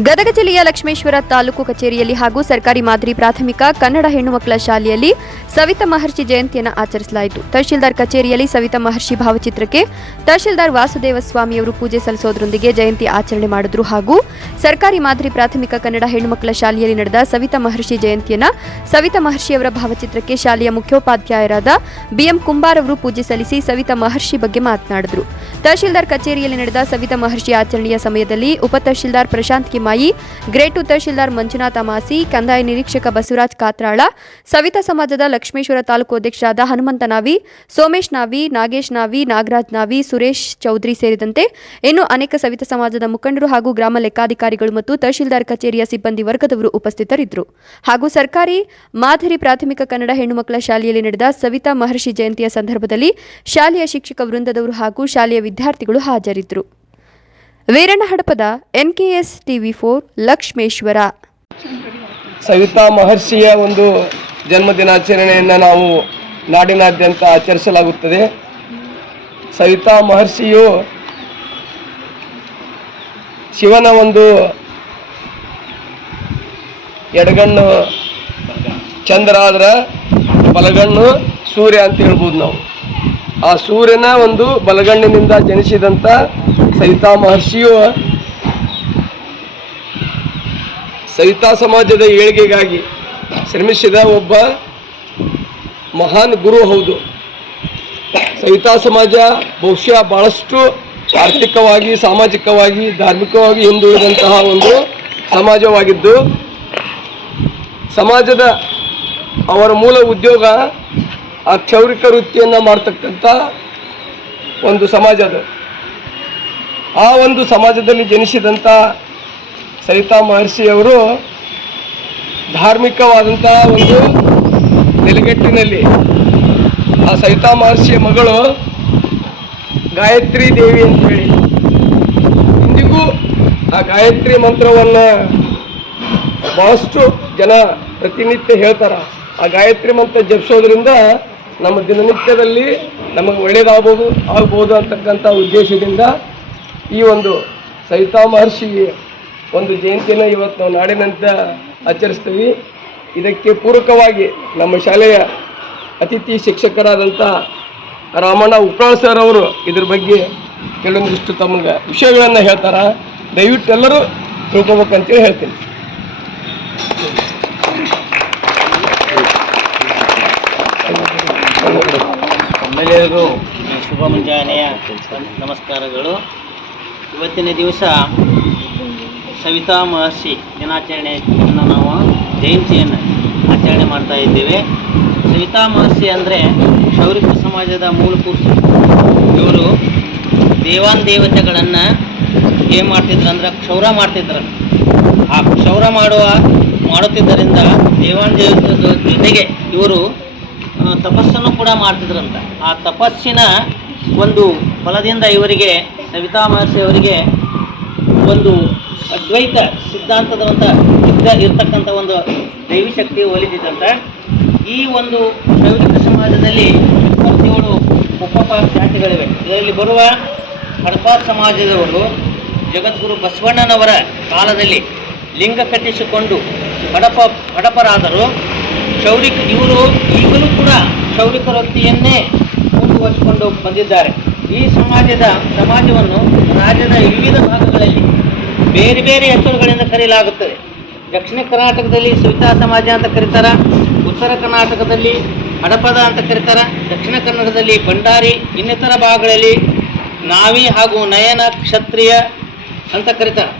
ಗದಗ ಜಿಲ್ಲೆಯ ಲಕ್ಷ್ಮೇಶ್ವರ ತಾಲೂಕು ಕಚೇರಿಯಲ್ಲಿ ಹಾಗೂ ಸರ್ಕಾರಿ ಮಾದರಿ ಪ್ರಾಥಮಿಕ ಕನ್ನಡ ಹೆಣ್ಣು ಮಕ್ಕಳ ಶಾಲೆಯಲ್ಲಿ ಸವಿತಾ ಮಹರ್ಷಿ ಜಯಂತಿಯನ್ನು ಆಚರಿಸಲಾಯಿತು. ತಹಶೀಲ್ದಾರ್ ಕಚೇರಿಯಲ್ಲಿ ಸವಿತಾ ಮಹರ್ಷಿ ಭಾವಚಿತ್ರಕ್ಕೆ ತಹಶೀಲ್ದಾರ್ ವಾಸುದೇವ ಸ್ವಾಮಿಯವರು ಪೂಜೆ ಸಲ್ಲಿಸೋದ್ರೊಂದಿಗೆ ಜಯಂತಿ ಆಚರಣೆ ಮಾಡಿದ್ರು ಹಾಗೂ ಸರ್ಕಾರಿ ಮಾದರಿ ಪ್ರಾಥಮಿಕ ಕನ್ನಡ ಹೆಣ್ಣುಮಕ್ಕಳ ಶಾಲೆಯಲ್ಲಿ ನಡೆದ ಸವಿತಾ ಮಹರ್ಷಿ ಜಯಂತಿಯನ್ನು ಸವಿತಾ ಮಹರ್ಷಿಯವರ ಭಾವಚಿತ್ರಕ್ಕೆ ಶಾಲೆಯ ಮುಖ್ಯೋಪಾಧ್ಯಾಯರಾದ ಬಿಎಂ ಕುಂಬಾರ್ ಅವರು ಪೂಜೆ ಸಲ್ಲಿಸಿ ಸವಿತಾ ಮಹರ್ಷಿ ಬಗ್ಗೆ ಮಾತನಾಡಿದರು. ತಹಶೀಲ್ದಾರ್ ಕಚೇರಿಯಲ್ಲಿ ನಡೆದ ಸವಿತಾ ಮಹರ್ಷಿ ಆಚರಣೆಯ ಸಮಯದಲ್ಲಿ ಉಪ ತಹಶೀಲ್ದಾರ್ ಪ್ರಶಾಂತ್ ಕಿಮಾಯಿ, ಗ್ರೇಟ್ ತಹಶೀಲ್ದಾರ್ ಮಂಜುನಾಥ ಮಾಸಿ, ಕಂದಾಯ ನಿರೀಕ್ಷಕ ಬಸವರಾಜ್ ಕಾತ್ರಾಳ, ಸವಿತಾ ಸಮಾಜದ ಲಕ್ಷ್ಮೇಶ್ವರ ತಾಲೂಕು ಅಧ್ಯಕ್ಷರಾದ ಹನುಮಂತ ನಾವಿ, ಸೋಮೇಶ್ ನಾವಿ, ನಾಗೇಶ್ ನಾವಿ, ನಾಗರಾಜ್ ನಾವಿ, ಸುರೇಶ್ ಚೌಧರಿ ಸೇರಿದಂತೆ ಇನ್ನು ಅನೇಕ ಸವಿತಾ ಸಮಾಜದ ಮುಖಂಡರು ಹಾಗೂ ಗ್ರಾಮ ಲೆಕ್ಕಾಧಿಕಾರಿಗಳು ಮತ್ತು ತಹಶೀಲ್ದಾರ್ ಕಚೇರಿಯ ಸಿಬ್ಬಂದಿ ವರ್ಗದವರು ಉಪಸ್ಥಿತರಿದ್ದರು. ಹಾಗೂ ಸರ್ಕಾರಿ ಮಾದರಿ ಪ್ರಾಥಮಿಕ ಕನ್ನಡ ಹೆಣ್ಣು ಮಕ್ಕಳ ಶಾಲೆಯಲ್ಲಿ ನಡೆದ ಸವಿತಾ ಮಹರ್ಷಿ ಜಯಂತಿಯ ಸಂದರ್ಭದಲ್ಲಿ ಶಾಲೆಯ ಶಿಕ್ಷಕ ವೃಂದದವರು ಹಾಗೂ ಶಾಲೆಯ ವಿದ್ಯಾರ್ಥಿಗಳು ಹಾಜರಿದ್ದರು. Veeranna Hadapada NKS TV for Lakshmeshwar. Savita ಮಹರ್ಷಿಯ ಒಂದು ಜನ್ಮದಿನಾಚರಣೆಯನ್ನು ನಾವು ನಾಡಿನಾದ್ಯಂತ ಆಚರಿಸಲಾಗುತ್ತದೆ. ಸವಿತಾ ಮಹರ್ಷಿಯು ಶಿವನ ಒಂದು ಎಡಗಣ್ಣು, ಚಂದ್ರ ಆದ್ರ ಬಲಗಣ್ಣು, ಸೂರ್ಯ ಅಂತ ಹೇಳ್ಬೋದು ನಾವು. ಆ ಸೂರ್ಯನ ಒಂದು ಬಲಗಣ್ಣಿನಿಂದ ಜನಿಸಿದಂಥ ಸವಿತಾ ಮಹರ್ಷಿಯು ಸವಿತಾ ಸಮಾಜದ ಏಳಿಗೆಗಾಗಿ ಶ್ರಮಿಸಿದ ಒಬ್ಬ ಮಹಾನ್ ಗುರು ಹೌದು. ಸವಿತಾ ಸಮಾಜ ಬಹುಶಃ ಭಾಳಷ್ಟು ಆರ್ಥಿಕವಾಗಿ, ಸಾಮಾಜಿಕವಾಗಿ, ಧಾರ್ಮಿಕವಾಗಿ ಹಿಂದುಳಿದಂತಹ ಒಂದು ಸಮಾಜವಾಗಿದ್ದು, ಸಮಾಜದ ಅವರ ಮೂಲ ಉದ್ಯೋಗ ಆ ಕ್ಷೌರಿಕ ವೃತ್ತಿಯನ್ನು ಮಾಡ್ತಕ್ಕಂಥ ಒಂದು ಸಮಾಜ ಅದು. ಆ ಒಂದು ಸಮಾಜದಲ್ಲಿ ಜನಿಸಿದಂಥ ಸವಿತಾ ಮಹರ್ಷಿಯವರು ಧಾರ್ಮಿಕವಾದಂಥ ಒಂದು ನೆಲೆಗಟ್ಟಿನಲ್ಲಿ ಆ ಸವಿತಾ ಮಹರ್ಷಿಯ ಮಗಳು ಗಾಯತ್ರಿ ದೇವಿ ಅಂತ ಹೇಳಿ. ಇಂದಿಗೂ ಆ ಗಾಯತ್ರಿ ಮಂತ್ರವನ್ನು ಬಹಳಷ್ಟು ಜನ ಪ್ರತಿನಿತ್ಯ ಹೇಳ್ತಾರ. ಆ ಗಾಯತ್ರಿ ಮಂತ್ರ ಜಪಿಸೋದ್ರಿಂದ ನಮ್ಮ ದಿನನಿತ್ಯದಲ್ಲಿ ನಮಗೆ ಒಳ್ಳೇದಾಗಬಹುದು, ಆಗ್ಬೋದು ಅಂತಕ್ಕಂಥ ಉದ್ದೇಶದಿಂದ ಈ ಒಂದು ಸವಿತಾ ಮಹರ್ಷಿ ಒಂದು ಜಯಂತಿಯನ್ನು ಇವತ್ತು ನಾವು ನಾಡಿನಂತ ಆಚರಿಸ್ತೀವಿ. ಇದಕ್ಕೆ ಪೂರಕವಾಗಿ ನಮ್ಮ ಶಾಲೆಯ ಅತಿಥಿ ಶಿಕ್ಷಕರಾದಂಥ ರಾಮಣ್ಣ ಉಪ್ರಾಳ್ ಸರ್ ಅವರು ಇದ್ರ ಬಗ್ಗೆ ಕೆಲವೊಂದಿಷ್ಟು ತಮಗೆ ವಿಷಯಗಳನ್ನು ಹೇಳ್ತಾರೆ. ದಯವಿಟ್ಟು ಎಲ್ಲರೂ ತಿಳ್ಕೊಬೇಕಂತೇಳಿ ಹೇಳ್ತೀನಿ. ಎಲ್ಲರಿಗೂ ಶುಭ ಮುಂಜಾನೆಯ ನಮಸ್ಕಾರಗಳು. ಇವತ್ತಿನ ದಿವಸ ಸವಿತಾ ಮಹರ್ಷಿ ದಿನಾಚರಣೆಯನ್ನು ನಾವು ಜಯಂತಿಯನ್ನು ಆಚರಣೆ ಮಾಡ್ತಾ ಇದ್ದೇವೆ. ಸವಿತಾ ಮಹರ್ಷಿ ಅಂದರೆ ಶೌರಿಕ ಸಮಾಜದ ಮೂಲ ಪುರುಷ ಇವರು ದೇವಾನ್ ದೇವತೆಗಳನ್ನು ಏನು ಮಾಡ್ತಿದ್ರು ಅಂದ್ರೆ ಕ್ಷೌರ ಮಾಡ್ತಿದ್ರು. ಆ ಕ್ಷೌರ ಮಾಡುವ, ಮಾಡುತ್ತಿದ್ದರಿಂದ ದೇವಾನ್ ದೇವತೆ ಜೊತೆಗೆ ಇವರು ತಪಸ್ಸನ್ನು ಕೂಡ ಮಾಡ್ತಿದ್ರಂತ. ಆ ತಪಸ್ಸಿನ ಒಂದು ಫಲದಿಂದ ಇವರಿಗೆ ಸವಿತಾ ಮಹರ್ಷಿ ಅವರಿಗೆ ಒಂದು ಅದ್ವೈತ ಸಿದ್ಧಾಂತದ ಒಂದು ಇದ್ದ ಇರ್ತಕ್ಕಂಥ ಒಂದು ದೈವಿ ಶಕ್ತಿ ಈ ಒಂದು ಶೈವಿಕ ಸಮಾಜದಲ್ಲಿ ಇಪ್ಪತ್ತೇಳು ಉಪಪ ಜಾತಿಗಳಿವೆ. ಇದರಲ್ಲಿ ಬರುವ ಹಡಪ ಸಮಾಜದವರು ಜಗದ್ಗುರು ಬಸವಣ್ಣನವರ ಕಾಲದಲ್ಲಿ ಲಿಂಗ ಕಟ್ಟಿಸಿಕೊಂಡು ಹಡಪ, ಹಡಪರಾದರು. ಶೌರಿಕ, ಇವರು ಈಗಲೂ ಕೂಡ ಶೌರಿಕ ವೃತ್ತಿಯನ್ನೇ ಮುಂದುವರಿಸಿಕೊಂಡು ಬಂದಿದ್ದಾರೆ. ಈ ಸಮಾಜದ, ಸಮಾಜವನ್ನು ರಾಜ್ಯದ ವಿವಿಧ ಭಾಗಗಳಲ್ಲಿ ಬೇರೆ ಬೇರೆ ಹೆಸರುಗಳಿಂದ ಕರೆಯಲಾಗುತ್ತದೆ. ದಕ್ಷಿಣ ಕರ್ನಾಟಕದಲ್ಲಿ ಸವಿತಾ ಸಮಾಜ ಅಂತ ಕರೀತಾರ, ಉತ್ತರ ಕರ್ನಾಟಕದಲ್ಲಿ ಹಡಪದ ಅಂತ ಕರೀತಾರ, ದಕ್ಷಿಣ ಕನ್ನಡದಲ್ಲಿ ಭಂಡಾರಿ, ಇನ್ನಿತರ ಭಾಗಗಳಲ್ಲಿ ನಾವಿ ಹಾಗೂ ನಯನ, ಕ್ಷತ್ರಿಯ ಅಂತ ಕರೀತಾರೆ.